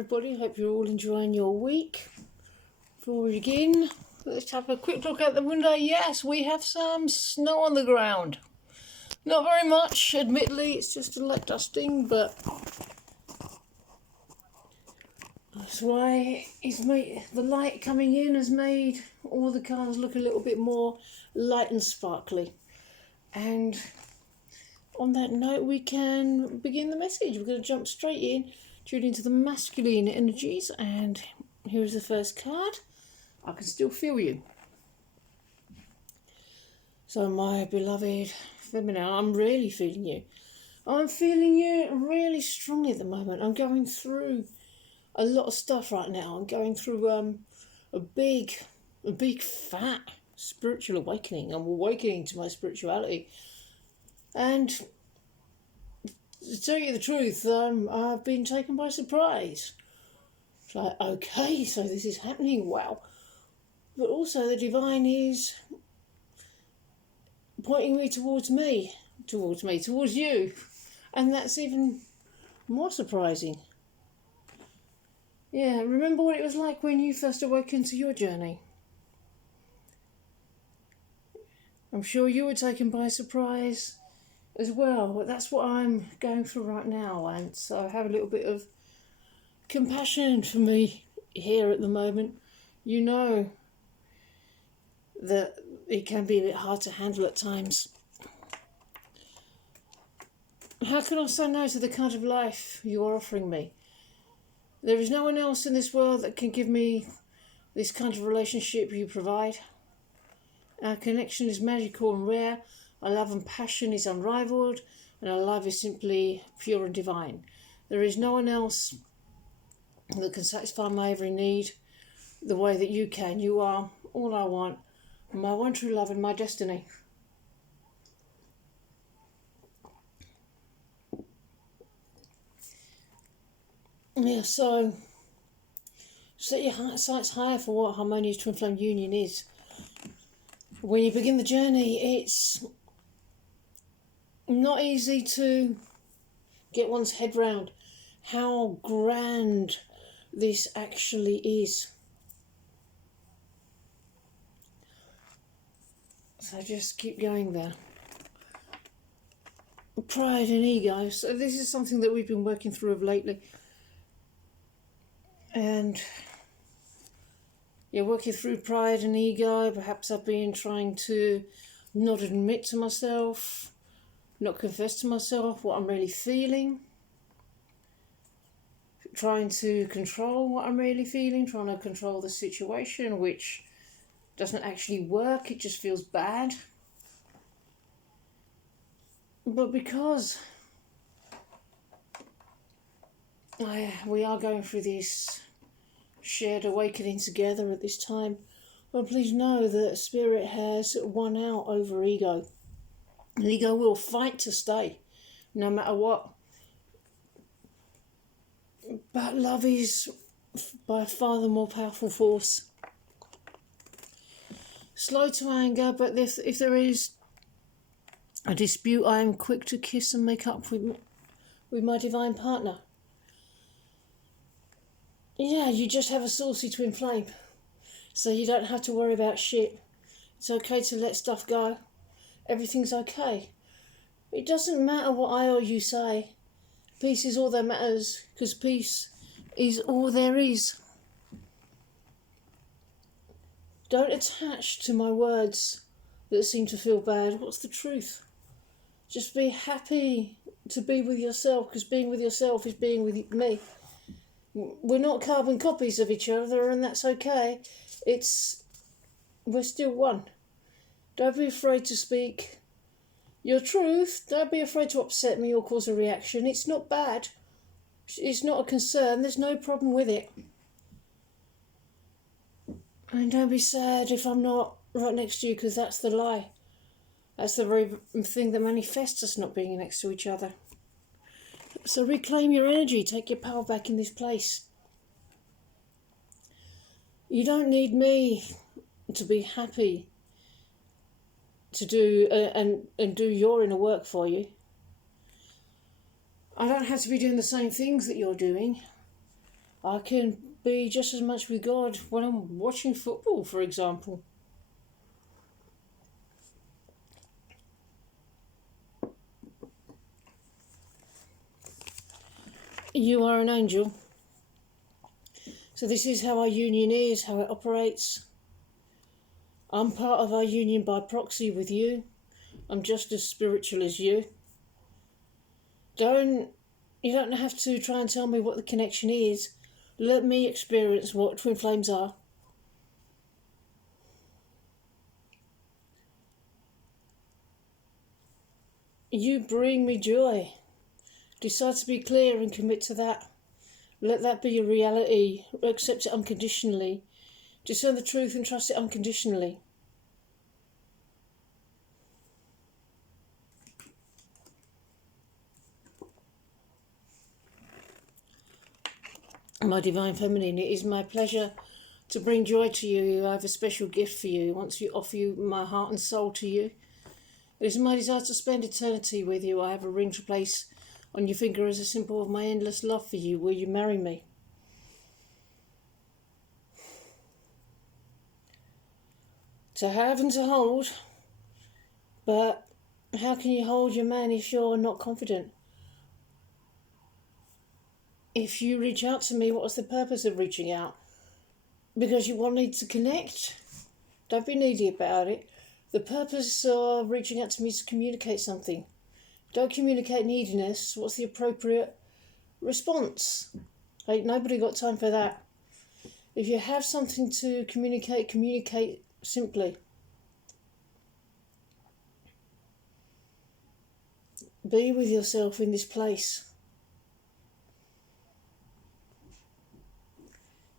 everybody. Hope you're all enjoying your week. Before we begin, let's have a quick look out the window. Yes, we have some snow on the ground. Not very much, admittedly, it's just a light dusting, but that's why the light coming in has made all the cars look a little bit more light and sparkly. And on that note, we can begin the message. We're going to jump straight in, tune into the masculine energies, and here's the first card. I can still feel you. So my beloved feminine, I'm really feeling you. I'm feeling you really strongly at the moment. I'm going through a lot of stuff right now. I'm going through a big fat spiritual awakening. I'm awakening to my spirituality. And to tell you the truth, I've been taken by surprise. It's like, okay, so this is happening, wow. But also the divine is pointing me towards you. And that's even more surprising. Yeah, remember what it was like when you first awakened to your journey? I'm sure you were taken by surprise as well, but that's what I'm going through right now, and so have a little bit of compassion for me here at the moment. You know that it can be a bit hard to handle at times. How can I say no to the kind of life you are offering me? There is no one else in this world that can give me this kind of relationship you provide. Our connection is magical and rare. Our love and passion is unrivaled, and our love is simply pure and divine. There is no one else that can satisfy my every need the way that you can. You are all I want, my one true love and my destiny. Yeah, so set your sights higher for what harmonious twin flame union is. When you begin the journey, it's not easy to get one's head round how grand this actually is. So just keep going there. Pride and ego. So this is something that we've been working through of lately. And working through pride and ego. Perhaps I've been trying to not admit to myself, not confess to myself what I'm really feeling. Trying to control what I'm really feeling, trying to control the situation, which doesn't actually work, it just feels bad. But because we are going through this shared awakening together at this time, well, please know that Spirit has won out over ego. And ego will fight to stay, no matter what. But love is by far the more powerful force. Slow to anger, but if there is a dispute, I am quick to kiss and make up with my divine partner. Yeah, you just have a saucy twin flame, so you don't have to worry about shit. It's okay to let stuff go. Everything's okay. It doesn't matter what I or you say. Peace is all that matters, because peace is all there is. Don't attach to my words that seem to feel bad. What's the truth? Just be happy to be with yourself, because being with yourself is being with me. We're not carbon copies of each other, and that's okay. We're still one. Don't be afraid to speak your truth. Don't be afraid to upset me or cause a reaction. It's not bad. It's not a concern. There's no problem with it. And don't be sad if I'm not right next to you, because that's the lie. That's the very thing that manifests us not being next to each other. So reclaim your energy. Take your power back in this place. You don't need me to be happy to do and do your inner work for you. I don't have to be doing the same things that you're doing. I can be just as much with God when I'm watching football, for example. You are an angel. So this is how our union is, how it operates. I'm part of our union by proxy with you. I'm just as spiritual as you. You don't have to try and tell me what the connection is. Let me experience what twin flames are. You bring me joy. Decide to be clear and commit to that. Let that be your reality. Accept it unconditionally. Discern the truth and trust it unconditionally. My Divine Feminine, it is my pleasure to bring joy to you. I have a special gift for you. I want to offer you my heart and soul to you. It is my desire to spend eternity with you. I have a ring to place on your finger as a symbol of my endless love for you. Will you marry me? To have and to hold, but how can you hold your man if you're not confident? If you reach out to me, what's the purpose of reaching out? Because you wanted to connect? Don't be needy about it. The purpose of reaching out to me is to communicate something. Don't communicate neediness. What's the appropriate response? Ain't nobody got time for that. If you have something to communicate, communicate simply. Be with yourself in this place.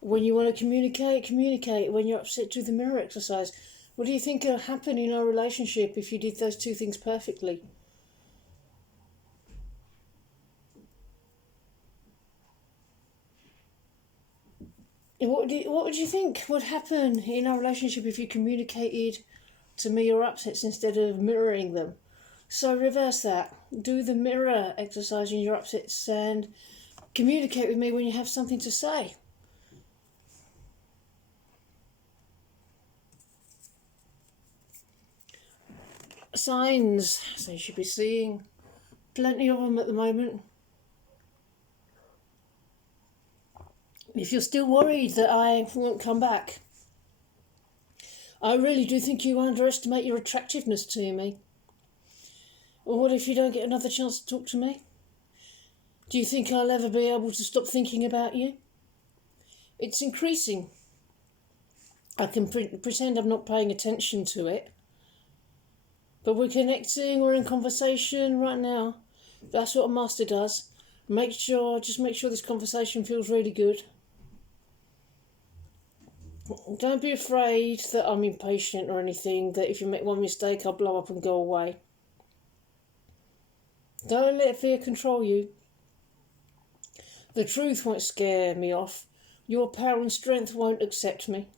When you want to communicate, communicate. When you're upset, do the mirror exercise. What do you think will happen in our relationship if you did those two things perfectly? What would you think would happen in our relationship if you communicated to me your upsets instead of mirroring them? So reverse that. Do the mirror exercise in your upsets and communicate with me when you have something to say. Signs, so you should be seeing plenty of them at the moment. If you're still worried that I won't come back, I really do think you underestimate your attractiveness to me. Or what if you don't get another chance to talk to me? Do you think I'll ever be able to stop thinking about you? It's increasing. I can pretend I'm not paying attention to it. But we're connecting, we're in conversation right now. That's what a master does. Just make sure this conversation feels really good. Don't be afraid that I'm impatient or anything, that if you make one mistake I'll blow up and go away. Don't let fear control you. The truth won't scare me off. Your power and strength won't accept me.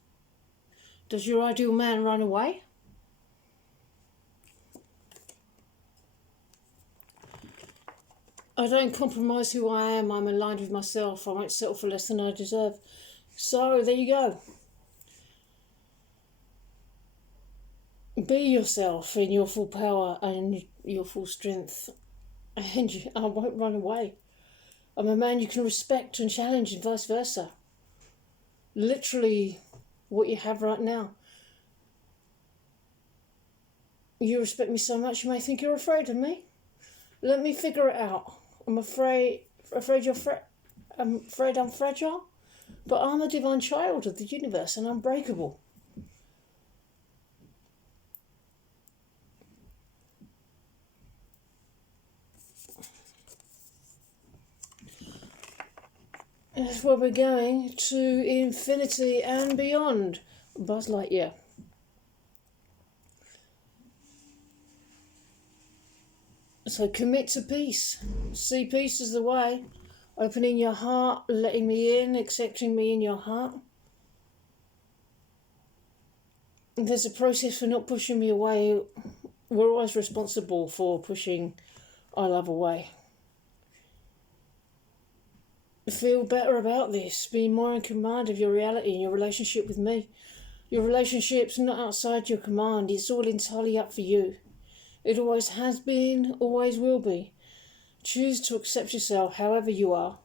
Does your ideal man run away? I don't compromise who I am. I'm aligned with myself. I won't settle for less than I deserve. So, there you go. Be yourself in your full power and your full strength. And I won't run away. I'm a man you can respect and challenge and vice versa. Literally what you have right now. You respect me so much you may think you're afraid of me. Let me figure it out. I'm afraid I'm fragile, but I'm a divine child of the universe and unbreakable. That's where we're going, to infinity and beyond. Buzz Lightyear. So commit to peace. See peace as the way. Opening your heart, letting me in, accepting me in your heart. There's a process for not pushing me away. We're always responsible for pushing our love away. feel better about this, being more in command of your reality and your relationship with me. Your relationship's not outside your command, it's all entirely up for you. It always has been, always will be. Choose to accept yourself however you are.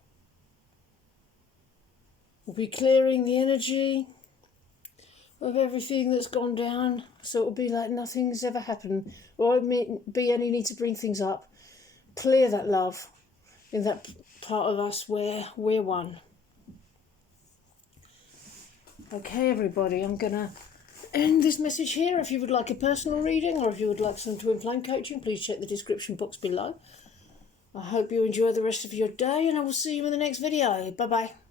We'll be clearing the energy of everything that's gone down, so it'll be like nothing's ever happened, or be any need to bring things up. Clear that love in that part of us where we're one. Okay, everybody, I'm gonna end this message here. If you would like a personal reading, or if you would like some twin flame coaching, please check the description box below. I hope you enjoy the rest of your day, and I will see you in the next video. Bye bye.